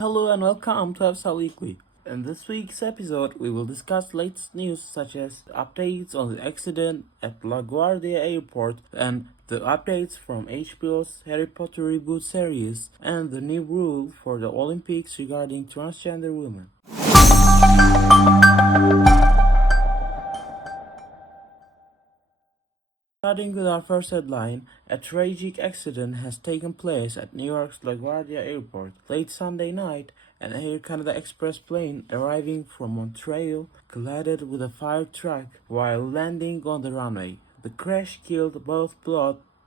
Hello and welcome to Hevsel Weekly. In this week's episode, we will discuss latest news such as updates on the accident at LaGuardia Airport and the updates from HBO's Harry Potter reboot series and the new rule for the Olympics regarding transgender women. Starting with our first headline, a tragic accident has taken place at New York's LaGuardia Airport. Late Sunday night, an Air Canada Express plane arriving from Montreal collided with a fire truck while landing on the runway. The crash killed both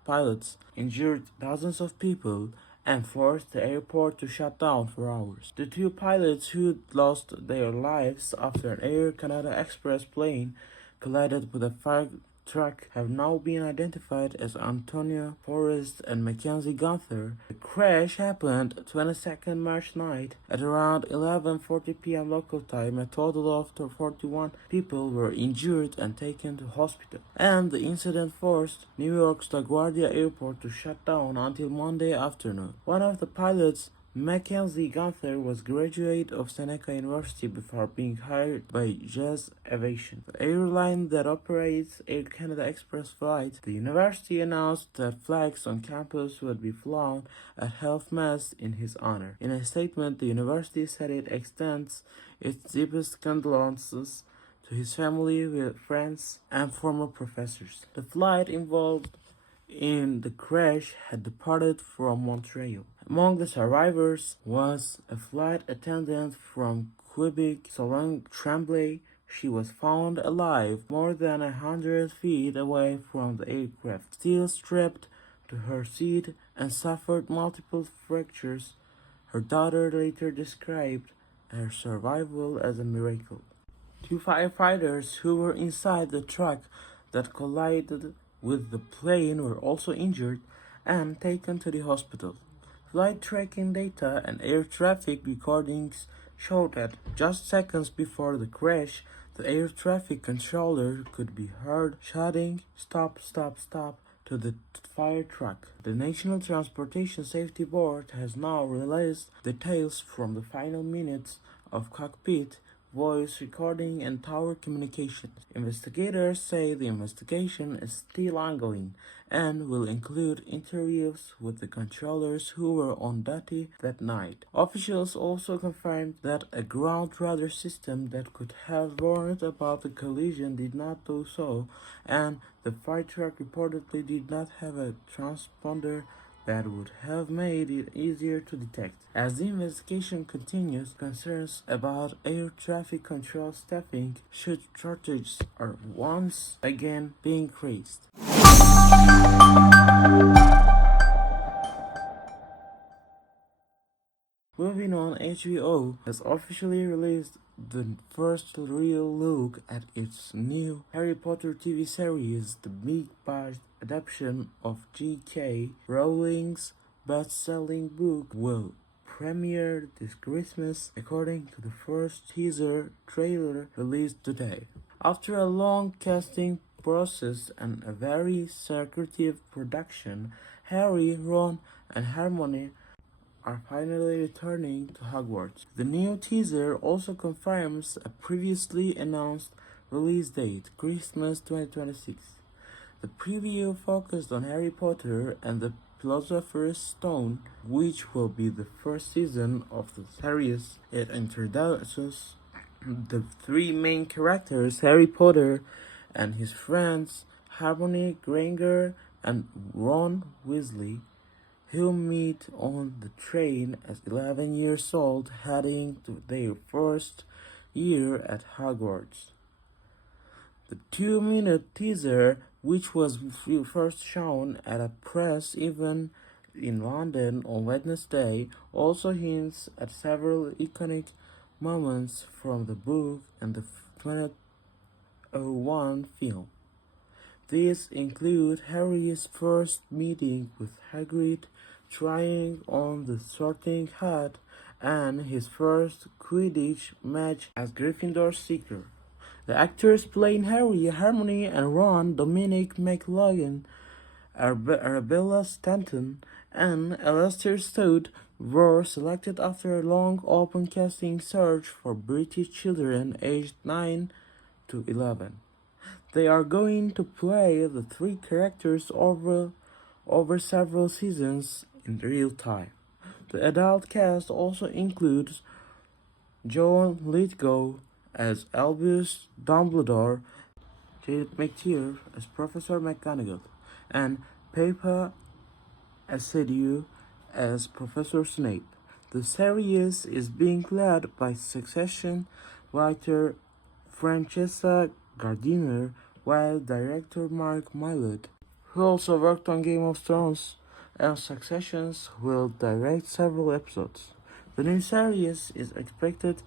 pilots, injured dozens of people, and forced the airport to shut down for hours. The two pilots who lost their lives after an Air Canada Express plane collided with a fire truck have now been identified as Antonia Forrest and Mackenzie Gunther. The crash happened 22nd March night at around 11:40 p.m. local time. A total of 41 people were injured and taken to hospital. And the incident forced New York's LaGuardia Airport to shut down until Monday afternoon. One of the pilots, Mackenzie Gunther, was graduate of Seneca University before being hired by Jazz Aviation, the airline that operates Air Canada Express flights. The university announced that flags on campus would be flown at Health Mass in his honor. In a statement, the university said it extends its deepest condolences to his family, friends, and former professors. The flight involved in the crash had departed from Montreal. Among the survivors was a flight attendant from Quebec, Solange Tremblay. She was found alive more than 100 feet away from the aircraft, still strapped to her seat, and suffered multiple fractures. Her daughter later described her survival as a miracle. Two firefighters who were inside the truck that collided with the plane were also injured and taken to the hospital. Flight tracking data and air traffic recordings showed that just seconds before the crash, the air traffic controller could be heard shouting, "Stop, stop, stop," to the fire truck. The National Transportation Safety Board has now released details from the final minutes of cockpit voice recording and tower communications. Investigators say the investigation is still ongoing and will include interviews with the controllers who were on duty that night. Officials also confirmed that a ground radar system that could have warned about the collision did not do so, and the fire truck reportedly did not have a transponder that would have made it easier to detect. As the investigation continues, concerns about air traffic control staffing shortages are once again being raised. Moving on, HBO has officially released the first real look at its new Harry Potter TV series. The big-budget adaptation of J.K. Rowling's best-selling book will premiere this Christmas, according to the first teaser trailer released today. After a long casting process and a very secretive production, Harry, Ron, and Hermione are finally returning to Hogwarts. The new teaser also confirms a previously announced release date, Christmas 2026. The preview focused on Harry Potter and the Philosopher's Stone, which will be the first season of the series. It introduces the three main characters, Harry Potter and his friends, Hermione Granger and Ron Weasley, who meet on the train as 11 years old, heading to their first year at Hogwarts. The 2-minute teaser, which was first shown at a press event in London on Wednesday, also hints at several iconic moments from the book and the 2001 film. These include Harry's first meeting with Hagrid, trying on the Sorting Hat, and his first Quidditch match as Gryffindor Seeker. The actors playing Harry, Hermione, and Ron, Dominic McLaughlin, Arabella Stanton, and Alastair Stout, were selected after a long open casting search for British children aged 9 to 11. They are going to play the three characters over several seasons in real time. The adult cast also includes John Lithgow as Albus Dumbledore, Janet McTeer as Professor McGonagall, and Peppa Asadiu as Professor Snape. The series is being led by Succession writer Francesca Gardiner, while director Mark Mylod, who also worked on Game of Thrones and Successions, will direct several episodes. The new series is expected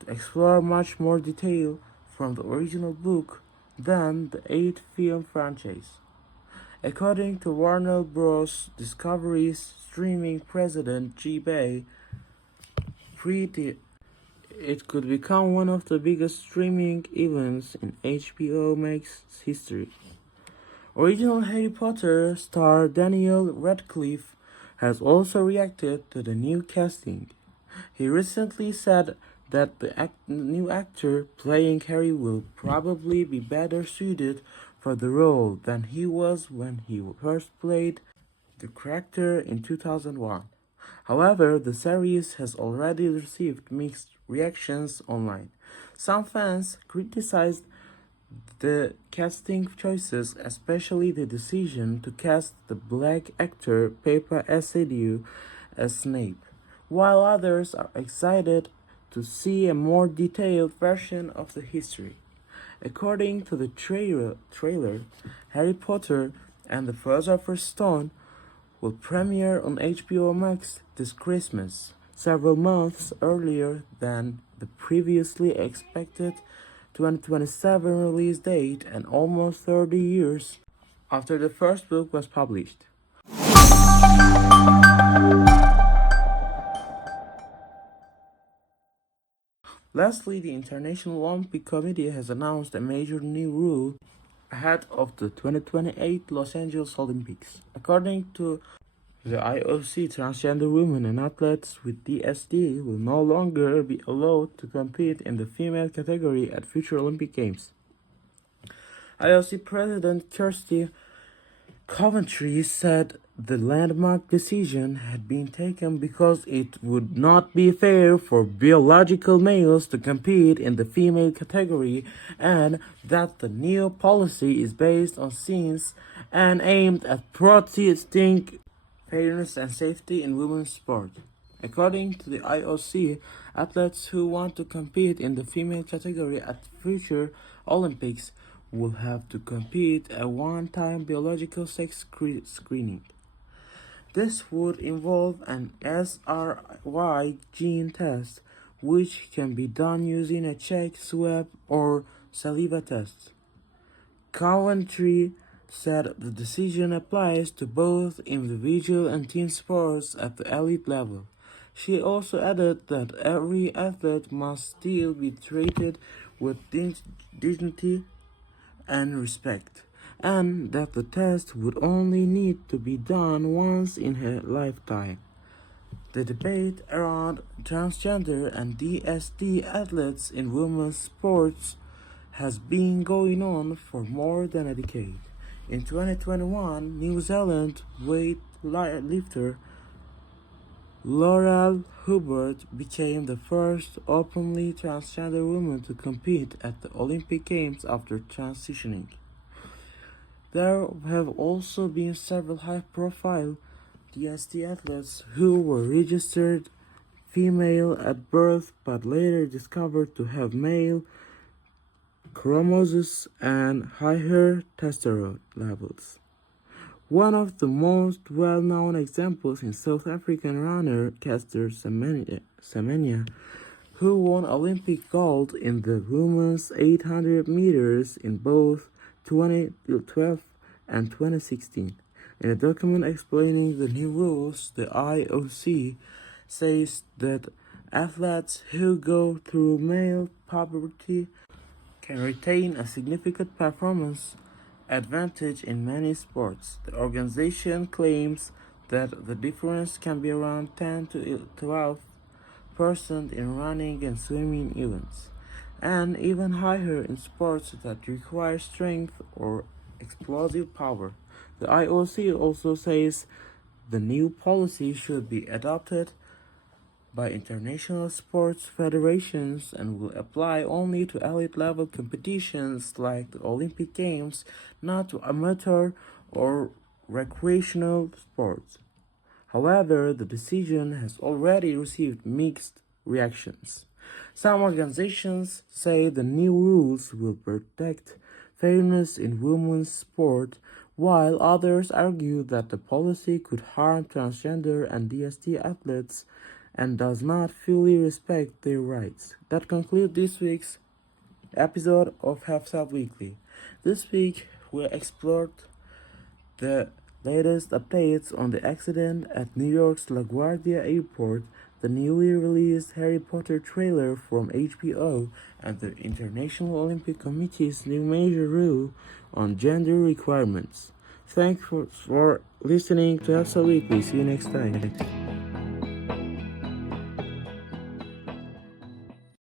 to explore much more detail from the original book than the 8-film franchise. According to Warner Bros. Discovery's streaming president G. Bay, it could become one of the biggest streaming events in HBO Max's history. Original Harry Potter star Daniel Radcliffe has also reacted to the new casting. He recently said that the new actor playing Harry will probably be better suited for the role than he was when he first played the character in 2001. However, the series has already received mixed reactions online. Some fans criticized the casting choices, especially the decision to cast the black actor Peppa Asadiu as Snape, while others are excited to see a more detailed version of the history. According to the trailer, Harry Potter and the Philosopher's Stone will premiere on HBO Max this Christmas, several months earlier than the previously expected 2027 release date and almost 30 years after the first book was published. Lastly, the International Olympic Committee has announced a major new rule ahead of the 2028 Los Angeles Olympics. According to the IOC, transgender women and athletes with DSD will no longer be allowed to compete in the female category at future Olympic Games. IOC President Kirsty Coventry said the landmark decision had been taken because it would not be fair for biological males to compete in the female category, and that the new policy is based on science and aimed at protecting fairness and safety in women's sport. According to the IOC, athletes who want to compete in the female category at future Olympics will have to complete a one-time biological sex screening. This would involve an SRY gene test, which can be done using a cheek swab or saliva test. Coventry said the decision applies to both individual and team sports at the elite level. She also added that every athlete must still be treated with dignity and respect, and that the test would only need to be done once in her lifetime. The debate around transgender and DSD athletes in women's sports has been going on for more than a decade. In 2021, New Zealand weightlifter Laurel Hubbard became the first openly transgender woman to compete at the Olympic Games after transitioning. There have also been several high-profile DSD athletes who were registered female at birth but later discovered to have male chromosomes and higher testosterone levels. One of the most well-known examples is South African runner Caster Semenya, who won Olympic gold in the women's 800 meters in both 2012 and 2016. In a document explaining the new rules, the IOC says that athletes who go through male puberty can retain a significant performance advantage in many sports. The organization claims that the difference can be around 10 to 12% in running and swimming events, and even higher in sports that require strength or explosive power. The IOC also says the new policy should be adopted by international sports federations and will apply only to elite level competitions like the Olympic Games, not to amateur or recreational sports. However, the decision has already received mixed reactions. Some organizations say the new rules will protect fairness in women's sport, while others argue that the policy could harm transgender and DST athletes and does not fully respect their rights. That concludes this week's episode of HevSat Weekly. This week we explored the latest updates on the accident at New York's LaGuardia Airport, the newly released Harry Potter trailer from HBO, and the International Olympic Committee's new major rule on gender requirements. Thanks for listening to HevSat Weekly. See you next time.